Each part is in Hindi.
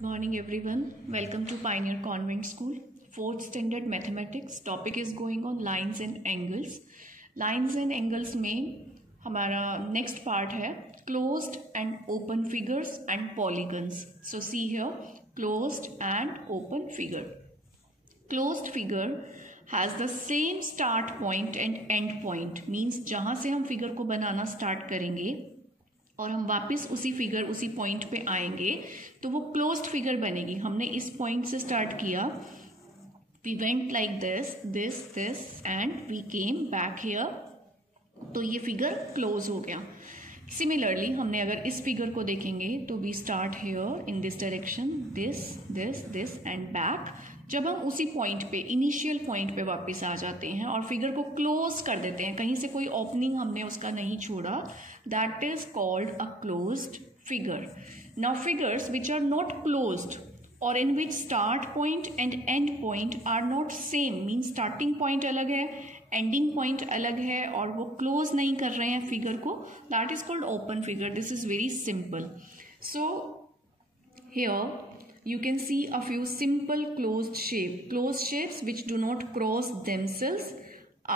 Good morning everyone. Welcome to Pioneer Convent School. 4th standard mathematics. Topic is going on lines and angles. Lines and angles में हमारा next part है closed and open figures and polygons. So see here, closed and open figure. Closed figure has the same start point and end point. Means जहाँ से हम figure को बनाना start करेंगे और हम वापस उसी फिगर उसी पॉइंट पे आएंगे तो वो क्लोज्ड फिगर बनेगी. हमने इस पॉइंट से स्टार्ट किया, we went like this this this and we came back here, तो ये फिगर क्लोज हो गया. सिमिलरली हमने अगर इस फिगर को देखेंगे तो we start here in this direction, this this this and back. जब हम उसी पॉइंट पे इनिशियल पॉइंट पे वापस आ जाते हैं और फिगर को क्लोज कर देते हैं, कहीं से कोई ओपनिंग हमने उसका नहीं छोड़ा, that is called a closed figure. Now figures which are not closed और in which start point and end point are not same, mean starting point अलग है, एंडिंग पॉइंट अलग है और वो क्लोज नहीं कर रहे हैं फिगर को, that is called open figure. This is very simple. So here you can see a few simple closed shape. Closed shapes which do not cross themselves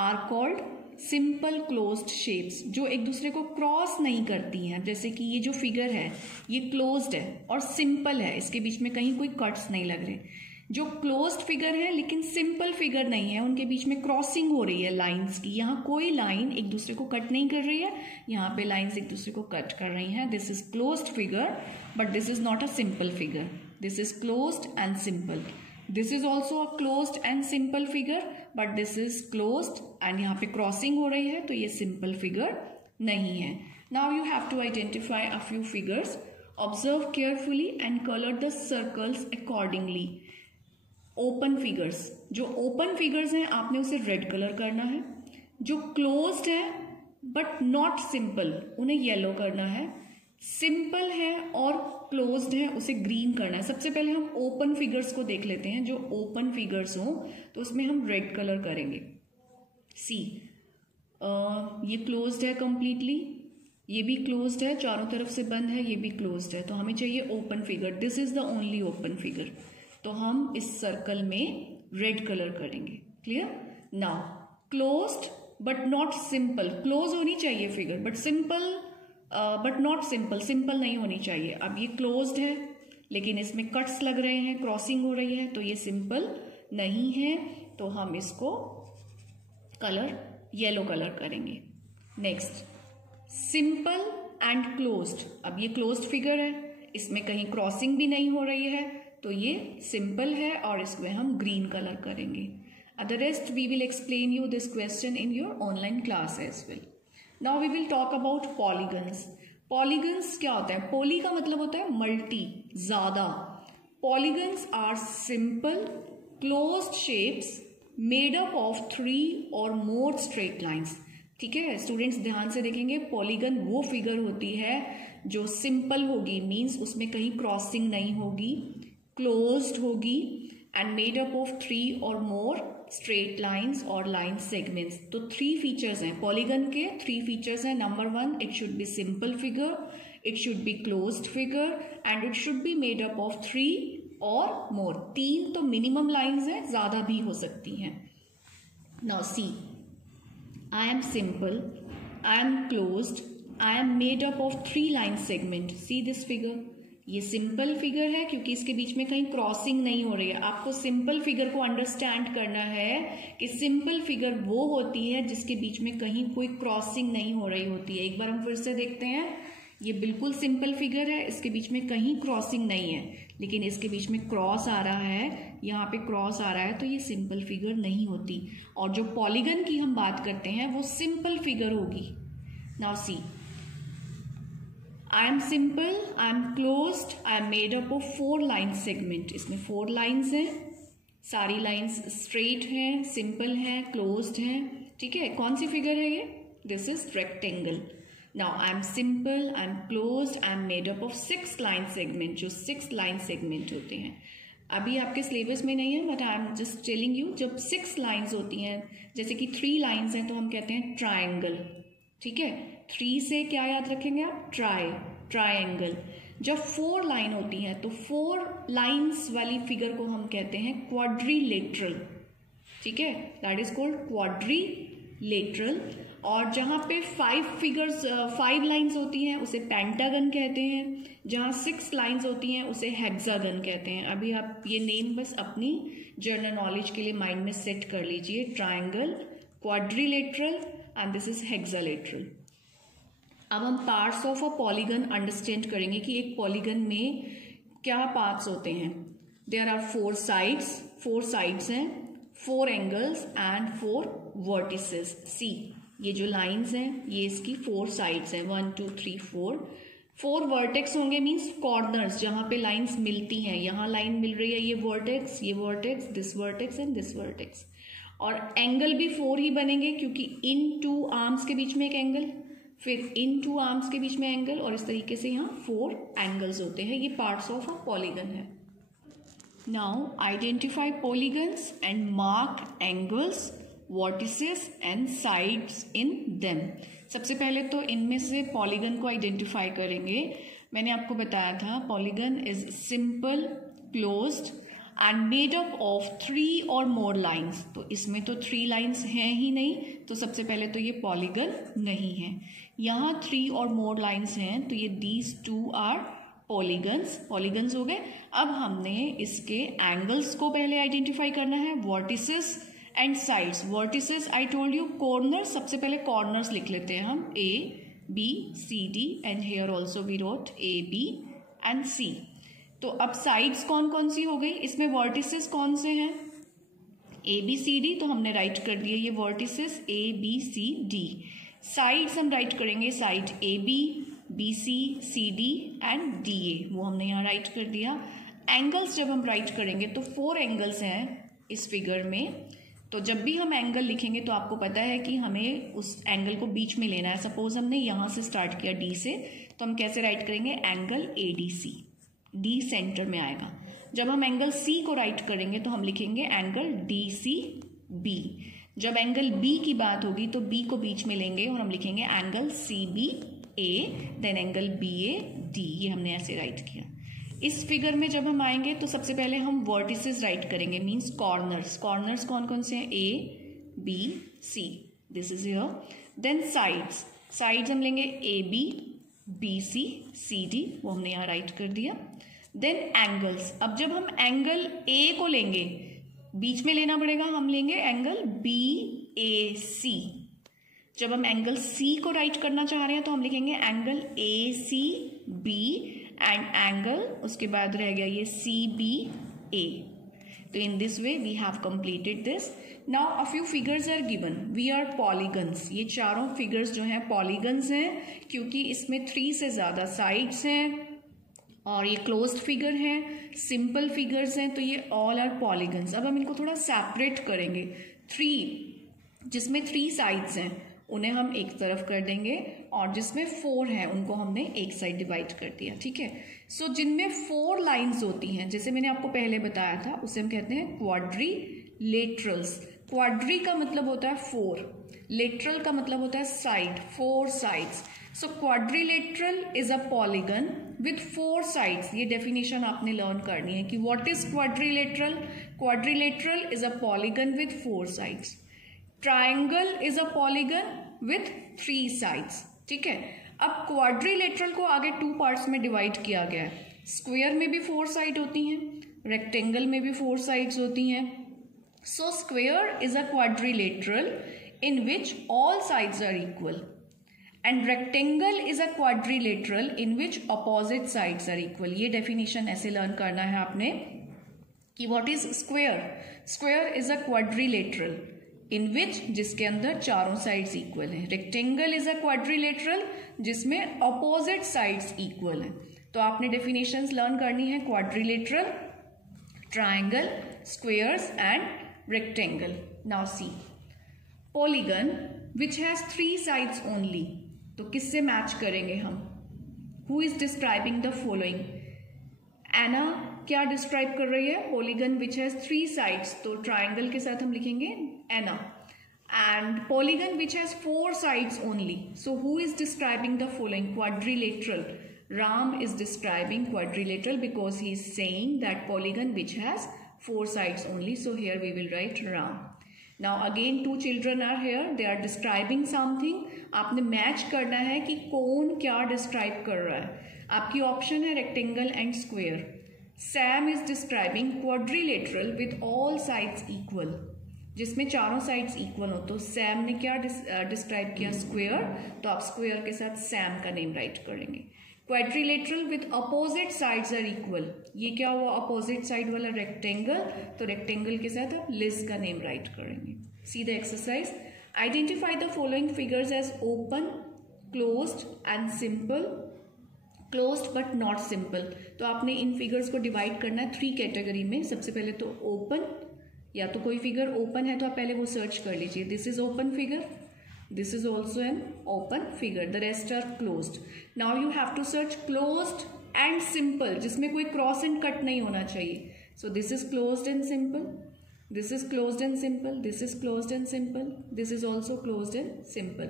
are called simple closed shapes. जो एक दूसरे को क्रॉस नहीं करती हैं. जैसे कि ये जो फिगर है ये क्लोज्ड है और सिंपल है, इसके बीच में कहीं कोई कट्स नहीं लग रहे. जो क्लोज्ड फिगर है लेकिन सिंपल फिगर नहीं है, उनके बीच में क्रॉसिंग हो रही है लाइंस की. यहाँ कोई लाइन एक दूसरे को कट नहीं कर रही है, यहाँ पे लाइंस एक दूसरे को कट कर रही हैं. This is closed figure but this is not a simple figure. This is closed and simple. This is also a closed and simple figure, but this is closed and यहाँ पे crossing हो रही है तो ये simple figure नहीं है. Now you have to identify a few figures. Observe carefully and color the circles accordingly. Open figures. जो open figures हैं आपने उसे red color करना है. जो closed है but not simple उन्हें yellow करना है. सिंपल है और क्लोज्ड है उसे ग्रीन करना है. सबसे पहले हम ओपन फिगर्स को देख लेते हैं. जो ओपन फिगर्स हो तो उसमें हम रेड कलर करेंगे. सी ये क्लोज्ड है कंप्लीटली, ये भी क्लोज्ड है, चारों तरफ से बंद है, ये भी क्लोज्ड है, तो हमें चाहिए open figure. This is the only open figure, तो हम इस सर्कल में रेड कलर करेंगे. Clear. Now closed but not simple. Close होनी चाहिए figure but simple but not simple. Simple नहीं होनी चाहिए. अब ये क्लोज्ड है लेकिन इसमें कट्स लग रहे हैं, क्रॉसिंग हो रही है, तो ये सिंपल नहीं है, तो हम इसको कलर येलो कलर करेंगे. Next simple and closed. अब ये क्लोज्ड फिगर है, इसमें कहीं क्रॉसिंग भी नहीं हो रही है, तो ये सिंपल है और इसमें हम ग्रीन कलर करेंगे. The rest we will explain you this question in your online class as well. Now we will talk about polygons. Polygons क्या होता है? Poly का मतलब होता है मल्टी, ज्यादा. Polygons are simple closed shapes made up of 3 or more straight lines. ठीक है स्टूडेंट्स, ध्यान से देखेंगे. पॉलीगन वो फिगर होती है जो सिंपल होगी, मीन्स उसमें कहीं क्रॉसिंग नहीं होगी, क्लोज्ड होगी एंड मेड अप ऑफ 3 और मोर स्ट्रेट लाइन्स और लाइन सेगमेंट्स. तो 3 फीचर्स हैं पॉलीगन के. 3 फीचर्स हैं. Number 1, it should be simple figure, it should be closed figure and it should be made up of 3 और मोर. 3 तो मिनिमम लाइन्स हैं, ज्यादा भी हो सकती हैं. Now see, I am simple, I am closed, I am made up of 3 line segment. See this figure. ये सिंपल फिगर है क्योंकि इसके बीच में कहीं क्रॉसिंग नहीं हो रही है. आपको सिंपल फिगर को अंडरस्टैंड करना है कि सिंपल फिगर वो होती है जिसके बीच में कहीं कोई क्रॉसिंग नहीं हो रही होती है. एक बार हम फिर से देखते हैं. ये बिल्कुल सिंपल फिगर है, इसके बीच में कहीं क्रॉसिंग नहीं है, लेकिन इसके बीच में क्रॉस आ रहा है, यहाँ पे क्रॉस आ रहा है, तो ये सिंपल फिगर नहीं होती. और जो पॉलीगन की हम बात करते हैं वो सिंपल फिगर होगी. Now see, I am simple, I am closed, I am made up of 4 line segment. इसमें 4 लाइन्स हैं, सारी लाइन्स स्ट्रेट हैं, सिंपल हैं, क्लोज्ड हैं. ठीक है, कौन सी फिगर है ये? This is rectangle. Now I am simple, I am closed, I am made up of 6 line segment. जो 6 लाइन सेगमेंट होते हैं अभी आपके सिलेबस में नहीं है but I am just telling you. जब 6 लाइन्स होती हैं, जैसे कि 3 लाइन्स हैं तो हम कहते हैं ट्राइंगल. ठीक है, 3 से क्या याद रखेंगे आप? ट्राइंगल. जब 4 लाइन होती हैं तो 4 लाइंस वाली फिगर को हम कहते हैं क्वाड्रिलेटरल, ठीक है, दैट इज कॉल्ड क्वाड्रिलेटरल। और जहाँ पे 5 लाइंस होती हैं उसे पेंटागन कहते हैं, जहाँ 6 लाइंस होती हैं उसे हेक्सागन कहते हैं। अभी आप ये नेम बस अपनी जनरल नॉलेज के लिए माइंड में सेट कर लीजिए, triangle, quadrilateral and this is hexalateral. अब हम parts of a polygon understand करेंगे कि एक पॉलीगन में क्या पार्ट्स होते हैं। देयर आर 4 साइड्स हैं, 4 एंगल्स एंड 4 वर्टिसेस। सी, ये जो लाइंस हैं ये इसकी 4 साइड्स हैं, 1 2 3 4 वर्टेक्स होंगे, मीन्स कॉर्नर्स जहां पे लाइंस मिलती हैं। यहाँ लाइन मिल रही है, ये vertex, this vertex and this vertex. और एंगल भी 4 ही बनेंगे क्योंकि इन 2 आर्म्स के बीच में एक एंगल, फिर इन 2 आर्म्स के बीच में एंगल, और इस तरीके से यहाँ 4 एंगल्स होते हैं। ये पार्ट्स ऑफ अ पॉलीगन है। Now identify polygons and mark angles, vertices and sides in them. सबसे पहले तो इनमें से पॉलीगन को आइडेंटिफाई करेंगे। मैंने आपको बताया था polygon is simple, closed end made up of 3 और मोर लाइंस। तो इसमें तो 3 लाइंस हैं ही नहीं, तो सबसे पहले तो ये पॉलीगन नहीं है। यहाँ 3 और मोर लाइंस हैं, तो ये दीज 2 आर पॉलीगन्स हो गए। अब हमने इसके एंगल्स को पहले आइडेंटिफाई करना है, vertices and sides. Vertices I told you corner, सबसे पहले कॉर्नर्स लिख लेते हैं हम, ABCD and here also we wrote AB and C। तो अब साइड्स कौन कौन सी हो गई, इसमें वर्टिसेस कौन से हैं, ABCD, तो हमने राइट कर दिए ये वर्टिसेस ABCD। साइड्स हम राइट करेंगे, side AB, BC, CD and DA, वो हमने यहाँ राइट कर दिया। एंगल्स जब हम राइट करेंगे तो 4 एंगल्स हैं इस फिगर में। तो जब भी हम एंगल लिखेंगे तो आपको पता है कि हमें उस एंगल को बीच में लेना है। सपोज हमने यहाँ से स्टार्ट किया D से, तो हम कैसे राइट करेंगे, एंगल ADC, D सेंटर में आएगा। जब हम एंगल C को राइट करेंगे तो हम लिखेंगे एंगल DCB। जब एंगल B की बात होगी तो B को बीच में लेंगे और हम लिखेंगे angle CBA, then angle BAD। ये हमने ऐसे राइट किया। इस फिगर में जब हम आएंगे तो सबसे पहले हम वर्टिसेस राइट करेंगे, मींस कॉर्नर्स। कॉर्नर्स कौन कौन से हैं, A B C, this is here. Then sides हम लेंगे AB BC CD, वो हमने यहाँ राइट कर दिया। देन एंगल्स, अब जब हम एंगल A को लेंगे, बीच में लेना पड़ेगा, हम लेंगे एंगल BAC। जब हम एंगल C को राइट करना चाह रहे हैं तो हम लिखेंगे एंगल ACB एंड एंगल, उसके बाद रह गया ये CBA। तो in this way we have completed this. Now a few figures are given, we are polygons. ये चारों फिगर्स जो हैं पॉलीगन्स हैं क्योंकि इसमें 3 से ज्यादा साइड्स हैं और ये क्लोज्ड फिगर हैं, सिंपल फिगर्स हैं, तो ये ऑल आर पॉलीगन्स। अब हम इनको थोड़ा सेपरेट करेंगे। 3 जिसमें 3 साइड्स हैं उन्हें हम एक तरफ कर देंगे और जिसमें 4 है उनको हमने एक साइड डिवाइड कर दिया, ठीक है। सो जिनमें 4 लाइंस होती हैं, जैसे मैंने आपको पहले बताया था, उसे हम कहते हैं क्वाड्रिलेटरल्स। क्वाड्री का मतलब होता है 4, लेटरल का मतलब होता है side, 4 sides. So quadrilateral is a polygon with 4 sides. ये डेफिनेशन आपने लर्न करनी है कि what is quadrilateral. Quadrilateral is a polygon with 4 sides. Triangle is a polygon with 3 sides, ठीक है। अब क्वाड्रिलेटरल को आगे 2 पार्ट्स में डिवाइड किया गया है। स्क्वायर में भी 4 साइड होती हैं, रेक्टेंगल में भी 4 साइड्स होती हैं। So square is a quadrilateral in which all sides are equal and rectangle is a quadrilateral in which opposite sides are equal. ये डेफिनेशन ऐसे लर्न करना है आपने कि what is square. Square is a quadrilateral in which, जिसके अंदर चारों साइड्स इक्वल हैं। रेक्टेंगल इज अ क्वाड्रिलेटरल जिसमें अपोजिट साइड्स इक्वल हैं। तो आपने डेफिनेशंस लर्न करनी है, quadrilateral, triangle, squares and rectangle. Now see, polygon which has 3 sides only, तो किससे मैच करेंगे हम। Who is describing the following. Ana क्या डिस्क्राइब कर रही है, पॉलीगन विच हैज 3 साइड्स, तो ट्राइंगल के साथ हम लिखेंगे Ana. And polygon which has 4 sides only, so who is describing the following, quadrilateral. Ram is describing quadrilateral because he is saying that polygon which has 4 sides only. So here we will write Ram. Now again 2 children are here. They are describing something. आपने मैच करना है कि कौन क्या डिस्क्राइब कर रहा है. आपकी ऑप्शन है rectangle and square. Sam is describing quadrilateral with all sides equal, जिसमें चारों साइड्स इक्वल हो. तो सैम ने क्या डिस्क्राइब किया? स्क्वायर. तो आप स्क्वायर के साथ सैम का नेम राइट करेंगे. Quadrilateral with opposite sides are equal. ये क्या हुआ? अपोजिट साइड वाला रेक्टेंगल. तो रेक्टेंगल के साथ आप लिज का नेम राइट करेंगे. See the exercise. Identify the following figures as open, closed and simple. Closed but not simple. तो आपने इन फिगर्स को डिवाइड करना है 3 कैटेगरी में. सबसे पहले तो ओपन, या तो कोई फिगर ओपन है तो आप पहले वो सर्च कर लीजिए. This is open figure, this is also an open figure, the rest are closed. Now you have to search closed and simple, जिसमें कोई क्रॉस एंड कट नहीं होना चाहिए. So this is closed and simple, this is closed and simple, this is closed and simple, this is also closed and simple.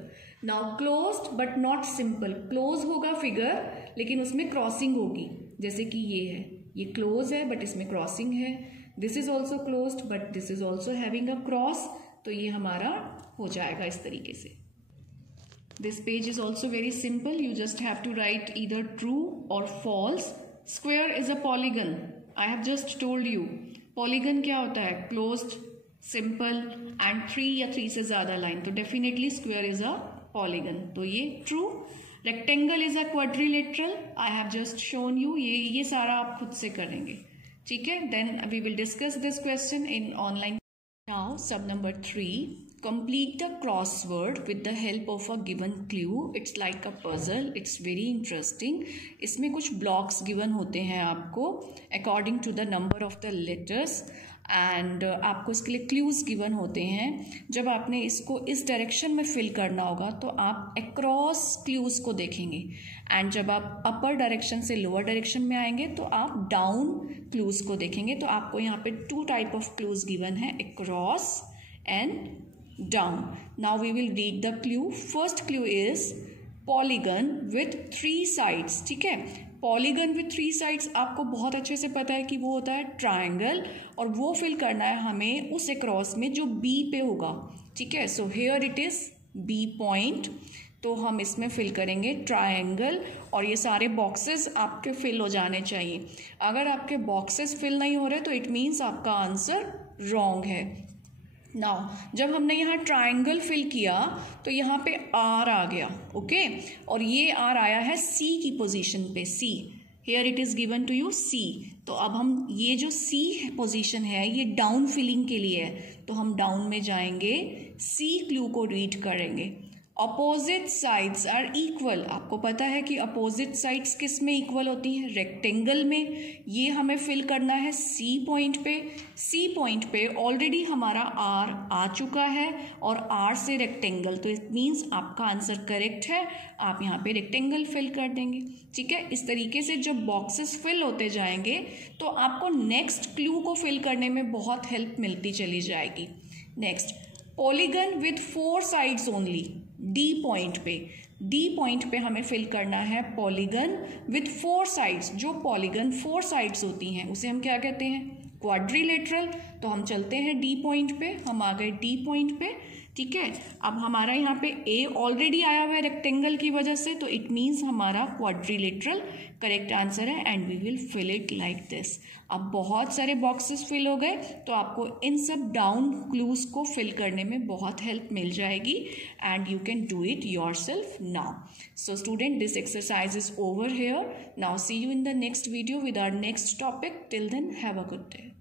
Now closed but not simple. close होगा फिगर लेकिन उसमें क्रॉसिंग होगी, जैसे कि ये है, ये क्लोज है बट इसमें क्रॉसिंग है. This is also closed but this is also having a cross. तो ये हमारा हो जाएगा इस तरीके से. This page is also very simple. You just have to write either true or false. Square is a polygon. I have just told you polygon क्या होता है? क्लोज्ड, सिंपल एंड 3 या 3 से ज्यादा लाइन. तो definitely square is a polygon. तो ये true. Rectangle is a quadrilateral. I have just shown you. ये सारा आप खुद से करेंगे. ठीक है. Then we will discuss this question in online. Now सब number 3. Complete the crossword with the help of a given clue. It's like a puzzle. It's very interesting. इसमें कुछ blocks given होते हैं आपको according to the number of the letters and आपको इसके लिए clues given होते हैं. जब आपने इसको इस direction में fill करना होगा तो आप across clues को देखेंगे and जब आप upper direction से lower direction में आएंगे तो आप down clues को देखेंगे. तो आपको यहाँ पे 2 type of clues given है, across and down. Now we will read the clue. First clue is polygon with 3 sides. ठीक है. Polygon with 3 sides आपको बहुत अच्छे से पता है कि वो होता है ट्राइंगल, और वो फिल करना है हमें उस अक्रॉस में जो B पे होगा. ठीक है. So here it is B point. तो हम इसमें फिल करेंगे ट्राइंगल, और ये सारे बॉक्सेस आपके फिल हो जाने चाहिए. अगर आपके बॉक्सेस फिल नहीं हो रहे तो इट मीन्स आपका आंसर रॉन्ग है. नाउ जब हमने यहाँ ट्राइंगल फिल किया तो यहाँ पे आर आ गया. ओके. और ये आर आया है सी की पोजीशन पे. See here it is given to you C. तो अब हम ये जो सी पोजीशन है ये डाउन फिलिंग के लिए है. तो हम डाउन में जाएंगे, सी क्लू को रीड करेंगे. Opposite sides are equal. आपको पता है कि अपोजिट साइड्स किस में इक्वल होती हैं? रेक्टेंगल में. ये हमें फिल करना है सी पॉइंट पे. सी पॉइंट पे ऑलरेडी हमारा आर आ चुका है और आर से रेक्टेंगल. तो इट मीन्स आपका आंसर करेक्ट है. आप यहाँ पे रेक्टेंगल फिल कर देंगे. ठीक है. इस तरीके से जब बॉक्सेस फिल होते जाएंगे तो आपको नेक्स्ट क्लू को फिल करने में बहुत हेल्प मिलती चली जाएगी. Next, polygon with 4 sides only. D point पे. डी पॉइंट पे हमें फिल करना है पॉलीगन विथ 4 साइड्स. जो पॉलीगन 4 साइड्स होती हैं उसे हम क्या कहते हैं? क्वाड्रिलेटरल. तो हम चलते हैं डी पॉइंट पे. हम आ गए डी पॉइंट पे. ठीक है. अब हमारा यहाँ पे ए ऑलरेडी आया हुआ है रेक्टेंगल की वजह से, तो इट मीन्स हमारा क्वाड्रिलेटरल करेक्ट आंसर है and we will fill it like this. अब बहुत सारे बॉक्सेस फिल हो गए तो आपको इन सब डाउन क्लूज को फिल करने में बहुत हेल्प मिल जाएगी and you can do it yourself now. So student, this exercise is over here. Now see you in the next video with our next topic. Till then, have a good day.